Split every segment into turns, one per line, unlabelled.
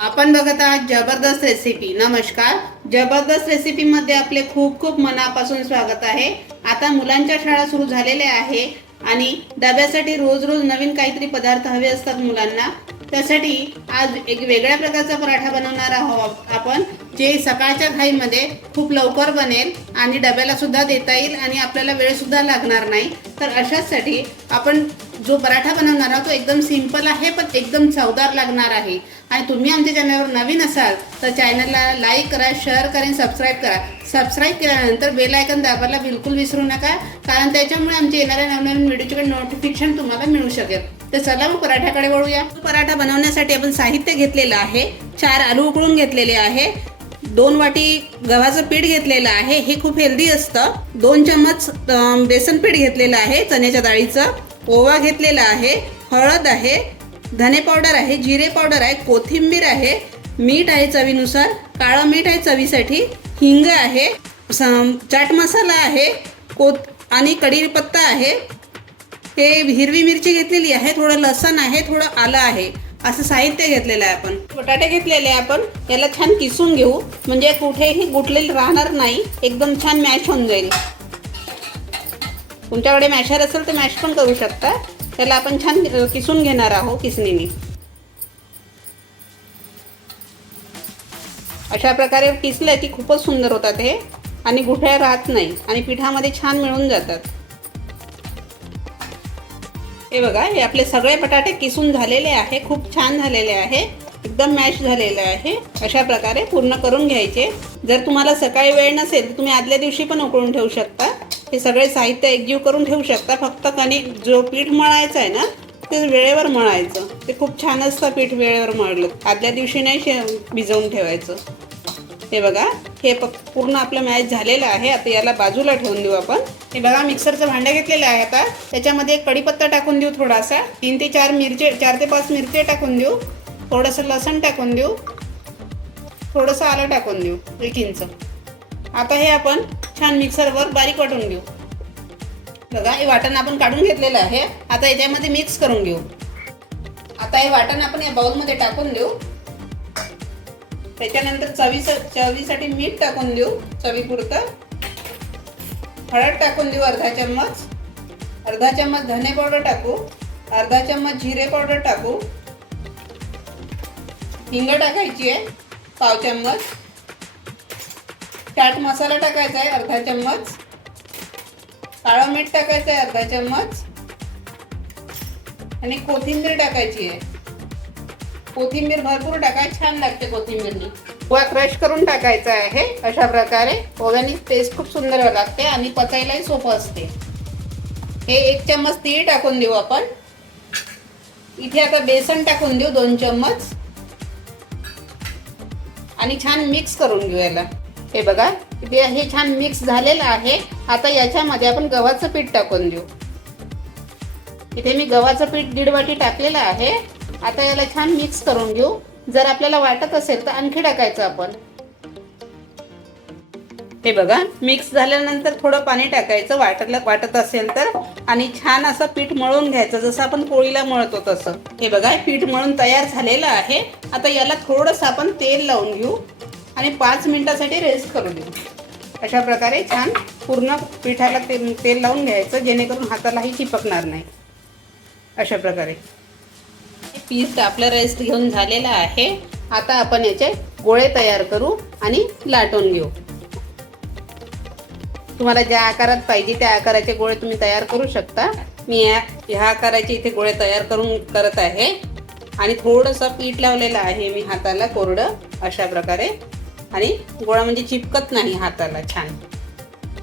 आपण बघत आहात जबरदस्त रेसिपी नमस्कार. जबरदस्त रेसिपीमध्ये आपले खूप खूप मनापासून स्वागत आहे. आता मुलांच्या शाळा सुरू झालेल्या आहे आणि डब्यासाठी रोज रोज नवीन काहीतरी पदार्थ हवे असतात मुलांना. त्यासाठी आज एक वेगळ्या प्रकारचा पराठा बनवणार आहोत. आपण जे सकाळच्या घाईमध्ये खूप लवकर बनेल आणि डब्याला सुद्धा देता येईल आणि आपल्याला वेळ सुद्धा लागणार नाही तर अशाचसाठी आपण जो पराठा बनवणार आहोत तो एकदम सिंपल आहे पण एकदम चवदार लागणार आहे. आणि तुम्ही आमच्या चॅनलवर नवीन असाल तर चॅनलला लाईक करा शेअर करा आणि सबस्क्राईब करा. सबस्क्राईब केल्यानंतर बेल आयकन दाबायला बिलकुल विसरू नका कारण त्याच्यामुळे आमच्या येणाऱ्या नवनवीन व्हिडिओचे नोटिफिकेशन तुम्हाला मिळू शकेल. तर चला मग पराठ्याकडे वळूया. पराठा बनवण्यासाठी आपण साहित्य घेतलेलं आहे. चार आलू उकळून घेतलेले आहे. दोन वाटी गव्हाचं पीठ घेतलेलं आहे. हे खूप हेल्दी असतं. दोन चम्मच बेसन पीठ घेतलेलं आहे. चण्याच्या डाळीचं ओवा घेतलेला आहे. हळद आहे. धने पावडर आहे. जिरे पावडर आहे. कोथिंबीर आहे. मीठ आहे चवीनुसार. काळं मीठ आहे चवीसाठी. हिंग आहे. चाट मसाला आहे. कोत आणि कढीपत्ता आहे. हे हिरवी मिरची घेतलेली आहे थोडं लसण आहे थोडं आलं आहे. असं साहित्य घेतलेलं आहे आपण. बटाटे घेतलेले आहे आपण. याला छान किसून घेऊ. म्हणजे कुठेही गुटलेलं राहणार नाही. एकदम छान मॅश होऊन जाईल. तुमच्याकडे मॅशर असेल तर मॅश पण करू शकता. त्याला आपण छान किसून घेणार आहोत किसणीने. अशा प्रकारे किसलं की खूपच सुंदर होतात हे. आणि गुठळ्या राहत नाही. आणि पिठामध्ये छान मिळून जातात. हे बघा हे आपले सगळे बटाटे किसून झालेले आहे खूप छान झालेले आहे एकदम मॅश झालेलं आहे. अशा प्रकारे पूर्ण करून घ्यायचे. जर तुम्हाला सकाळी वेळ नसेल तर तुम्ही आदल्या दिवशी पण उकळून ठेवू शकता. हे सगळे साहित्य एकजीव करून ठेवू शकता. फक्त कणिक जो पीठ मळायचं आहे ना ते वेळेवर मळायचं. ते खूप छान असतं पीठ वेळेवर मळलं. आदल्या दिवशी नाही भिजवून ठेवायचं. हे बघा हे पूर्ण आपलं मॅच झालेलं आहे. आता याला बाजूला ठेवून देऊ आपण. हे बघा मिक्सरचं भांडं घेतलेलं आहे आता. त्याच्यामध्ये एक कढीपत्ता टाकून देऊ थोडासा. तीन ते चार मिरचे चार ते पाच मिरचे टाकून देऊ. थोडंसं लसण टाकून देऊ. थोडंसं आलं टाकून देऊ एक इंच आता हे आपण छान मिक्सरवर बारीक वाटून घेऊ. बघा हे वाटण आपण काढून घेतलेलं आहे. आता याच्यामध्ये मिक्स करून घेऊ. आता हे वाटण आपण या बाउलमध्ये टाकून देऊ. त्याच्यानंतर चवीचं चवीसाठी मीठ टाकून देऊ चवीपुरतं. हळद टाकून देऊ अर्धा चम्मच. अर्धा चम्मच धने पावडर टाकू. अर्धा चम्मच जिरे पावडर टाकू. हिंग टाकायची आहे पाव चम्मच. चाट मसाला टाकायचा आहे अर्धा चम्मच. काळं मीठ टाकायचं आहे अर्धा चम्मच. आणि कोथिंबीर टाकायची आहे. कोथिंबीर भरपूर टाकाय छान लागते कोथिंबीरनी. ओवा क्रश करून टाकायचा आहे. अशा प्रकारे ओव्यानी टेस्ट खूप सुंदर लागते आणि पचायलाही सोपं असते. हे एक चम्मच तीळ टाकून देऊ आपण. इथे आता बेसन टाकून देऊ दोन चम्मच. आणि छान मिक्स करून घेऊ याला. हे बघा हे छान मिक्स झालेलं आहे. आता याच्यामध्ये आपण गव्हाचं पीठ टाकून देऊ. इथे मी गव्हाचं पीठ दीड वाटी टाकलेलं आहे. आता याला छान मिक्स करून घेऊ. जर आपल्याला वाटत असेल तर आणखी टाकायचं आपण. हे बघा मिक्स झाल्यानंतर थोडं पाणी टाकायचं. वाटलं वाटत असेल तर. आणि छान असं पीठ मळून घ्यायचं. जसं आपण पोळीला मळतो तसं. हे बघा पीठ मळून तयार झालेलं आहे. आता याला थोडंसं आपण तेल लावून घेऊ. आणि पाच मिनिटासाठी रेस्ट करू देऊ अशा प्रकारे छान पूर्ण पिठाला ते तेल लावून घ्यायचं. जेणेकरून हातालाही चिपकणार नाही. अशा प्रकारे. पीठ आपलं रेस्ट घेऊन झालेला आहे. आता आपण याचे गोळे तयार करू आणि लाटून घेऊ. तुम्हाला ज्या आकारात पाहिजे त्या आकाराचे गोळे तुम्ही तयार करू शकता. मी या ह्या आकाराचे इथे गोळे तयार करून करत आहे. आणि थोडंसं पीठ लावलेलं आहे मी हाताला कोरडं अशा प्रकारे. आणि गोळा म्हणजे चिपकत नाही हाताला छान.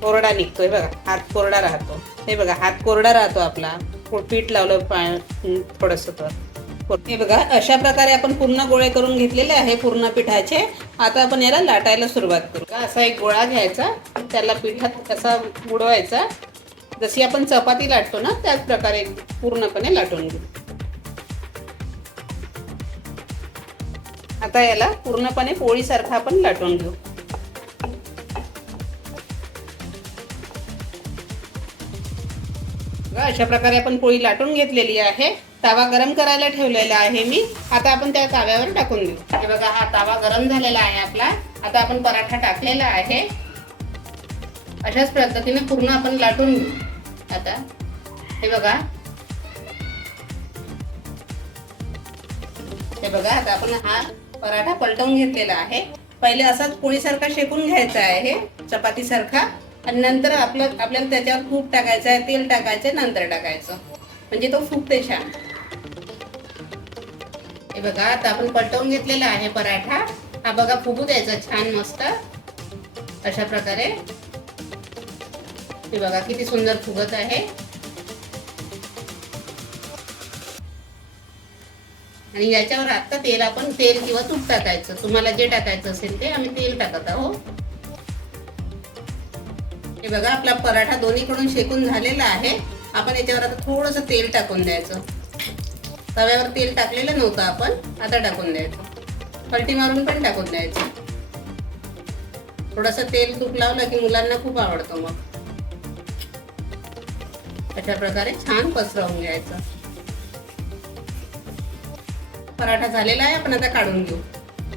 कोरडा निघतोय बघा हात कोरडा राहतो. हे बघा हात कोरडा राहतो आपला. पीठ लावलं पा थोडंसं तर. हे बघा अशा प्रकारे आपण पूर्ण गोळे करून घेतलेले आहे पूर्ण पिठाचे. आता आपण याला लाटायला सुरुवात करू. का असा एक गोळा घ्यायचा. त्याला पिठात असा बुडवायचा जशी आपण चपाती लाटतो ना त्याच प्रकारे पूर्णपणे लाटून घेऊ. आता याला पूर्णपणे पोळीसारखा आपण लाटून घेऊ. बघा, अशा प्रकारे आपण पोळी लाटून घेतलेली आहे. तवा गरम करायला ठेवलेला आहे मी. आता आपण त्या ताव्यावर टाकून देऊ. हे बघा हा तावा गरम झालेला आहे आपला. आता आपण पराठा टाकलेला आहे. अशाच पद्धतीने पूर्ण आपण लाटून घेऊ. आता हे बघा. हे बघा आता आपण हा पराठा पलटवून घेतलेला आहे. पहिले असाच पोळीसारखा शेकून घ्यायचा आहे चपातीसारखा. आणि नंतर आपलं आपल्याला त्याच्यावर तूप टाकायचं आहे तेल टाकायचं नंतर टाकायचं. म्हणजे तो फुगते छान. हे बघा आता आपण पलटवून घेतलेला आहे पराठा. हा बघा फुगू द्यायचा छान मस्त. अशा प्रकारे. हे बघा किती सुंदर फुगत आहे. आणि याच्यावर आता तेल आपण तेल किंवा तूप टाकायचं. तुम्हाला जे टाकायचं असेल ते आम्ही तेल टाकत आहोत. बघा आपला पराठा दोन्हीकडून शेकून झालेला आहे. आपण याच्यावर आता थोडस तेल टाकून द्यायचं. तव्यावर तेल टाकलेलं नव्हतं आपण आता टाकून द्यायचं. पलटी मारून पण टाकून द्यायचं. थोडस तेल तूप लावलं की मुलांना खूप आवडतं मग. अशा प्रकारे छान पसरवून घ्यायचं. पराठा झालेला आहे आपण आता काढून घेऊ.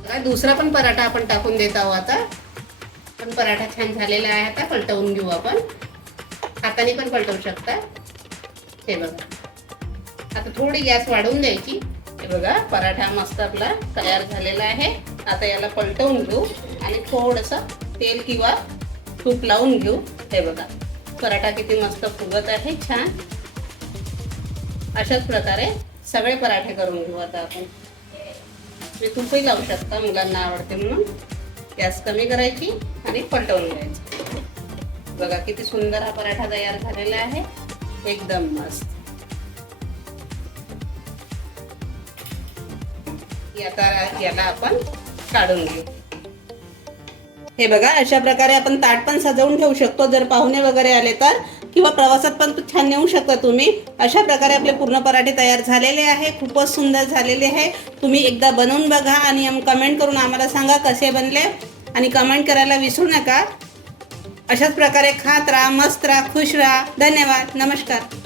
काय दुसरा पण पराठा आपण टाकून देत आहोत आता. पण पराठा छान झालेला आहे आता पलटवून घेऊ आपण. हाताने पण पलटवू शकता. हे बघा. आता थोडी गॅस वाढवून द्यायची. हे बघा पराठा मस्त आपला तयार झालेला आहे. आता याला पलटवून घेऊ आणि थोडस तेल किंवा तूप लावून घेऊ. हे बघा पराठा किती मस्त फुगत आहे छान. अशाच प्रकारे सगळे पराठे करून घेऊ आता आपण. तुम्ही तूपही लावू शकता मुलांना आवडते म्हणून. गॅस कमी करायची आणि पलटवून घ्यायची. बघा किती सुंदर हा पराठा तयार झालेला आहे. एकदम मस्त. आता याला आपण काढून घेऊ. हे बघा अशा प्रकारे आपण ताट पण सजवून ठेवू शकतो. जर पाहुणे वगैरे आले तर किंवा प्रवासात पण छान नेऊ शकता तुम्ही. अशा प्रकारे आपले पूर्ण पराठे तयार झालेले आहे. खूपच सुंदर झालेले आहे. तुम्ही एकदा बनवून बघा आणि कमेंट करून आम्हाला सांगा कसे बनले. आणि कमेंट करायला विसरू नका. अशाच प्रकारे खात राहा मस्त राहा खुश राहा. धन्यवाद. नमस्कार.